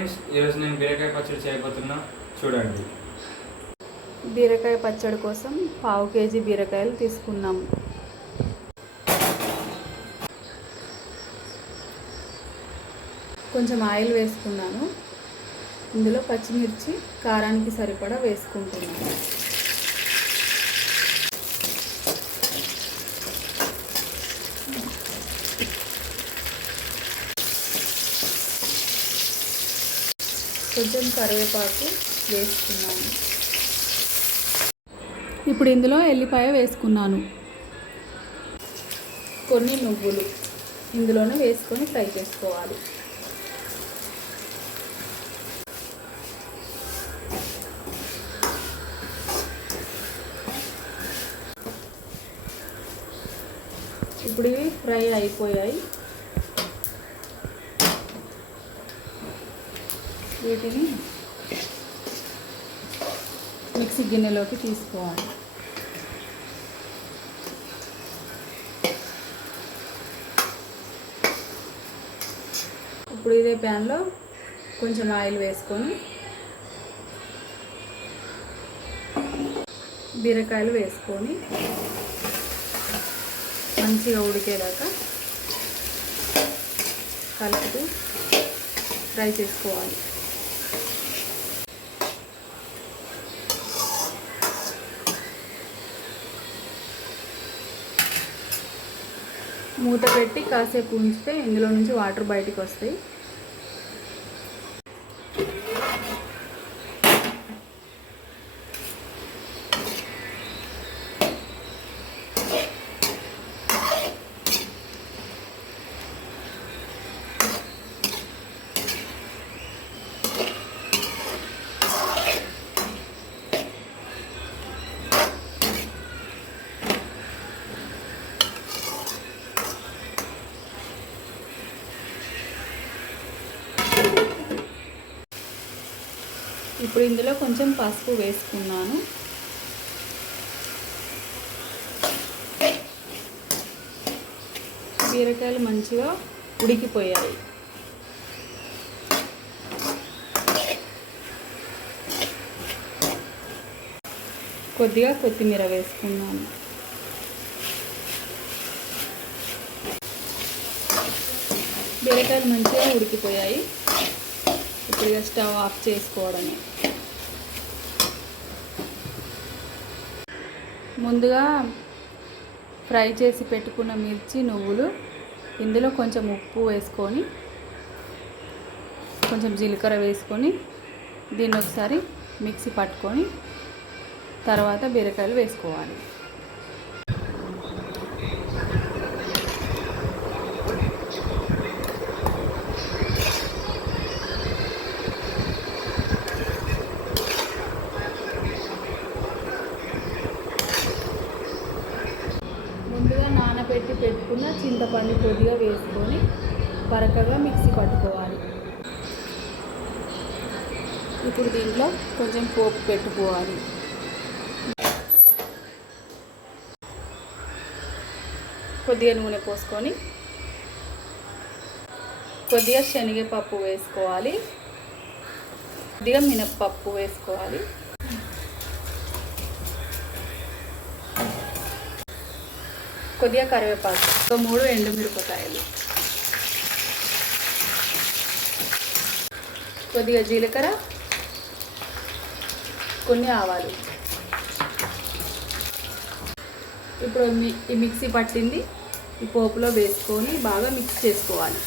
Friends ఈరోజు నేను బీరకాయ పచ్చడి చేయబోతున్నా. చూడండి. బీరకాయ పచ్చడి కోసం పావు కేజీ బీరకాయలు తీసుకున్నాం. కొంచెం ఆయిల్ వేసుకున్నాను. ఇందులో పచ్చిమిర్చి కారానికి సరిపడా వేసుకుంటున్నాను. కొంచెం కరివేపాకు వేసుకున్నాను. ఇప్పుడు ఇందులో ఎల్లిపాయ వేసుకున్నాను. కొన్ని నువ్వులు ఇందులోనే వేసుకొని ఫ్రై చేసుకోవాలి. ఇప్పుడు ఇవి ఫ్రై అయిపోయాయి. వీటిని మిక్సీ గిన్నెలోకి తీసుకోవాలి. ఇప్పుడు ఇదే ప్యాన్లో కొంచెం ఆయిల్ వేసుకొని బీరకాయలు వేసుకొని మంచిగా ఉడికేదాకా కలుపుతూ ఫ్రై చేసుకోవాలి. మూత పెట్టి కాసేపు ఉంచితే ఇందులో నుంచి వాటర్ బయటికి వస్తాయి. ఇప్పుడు ఇందులో కొంచెం పసుపు వేసుకున్నాను. బీరకాయలు మంచిగా ఉడికిపోయాయి. కొద్దిగా కొత్తిమీర వేసుకున్నాను. బీరకాయలు మంచిగా ఉడికిపోయాయి. ఇప్పుడు స్టవ్ ఆఫ్ చేసుకోవడమే. ముందుగా ఫ్రై చేసి పెట్టుకున్న మిర్చి నువ్వులు ఇందులో కొంచెం ఉప్పు వేసుకొని కొంచెం జీలకర్ర వేసుకొని దీన్ని ఒకసారి మిక్సీ పట్టుకొని తర్వాత బీరకాయలు వేసుకోవాలి ముందుగా నానబెట్టి పెట్టుకున్న చింతపండు కొద్దిగా వేసుకొని బరకగా మిక్సీ పట్టుకోవాలి. ఇప్పుడు దీంట్లో కొంచెం పోపు పెట్టుకోవాలి. కొద్దిగా నూనె పోసుకొని కొద్దిగా శనగపప్పు వేసుకోవాలి. కొద్దిగా మినప్పప్పు వేసుకోవాలి. కొద్దిగా కరివేపాకు. ఒక మూడు ఎండుమిరపకాయలు. కొద్దిగా జీలకర్ర కొన్ని ఆవాలు. ఇప్పుడు ఈ మిక్సీ పట్టింది ఈ పోపులో వేసుకొని బాగా మిక్స్ చేసుకోవాలి.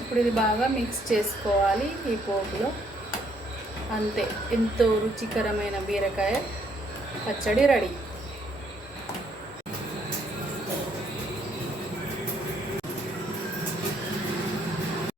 ఇప్పుడు ఇది బాగా మిక్స్ చేసుకోవాలి ఈ పోపులో. అంతే ఎంతో రుచికరమైన బీరకాయ. పచ్చడి రెడీ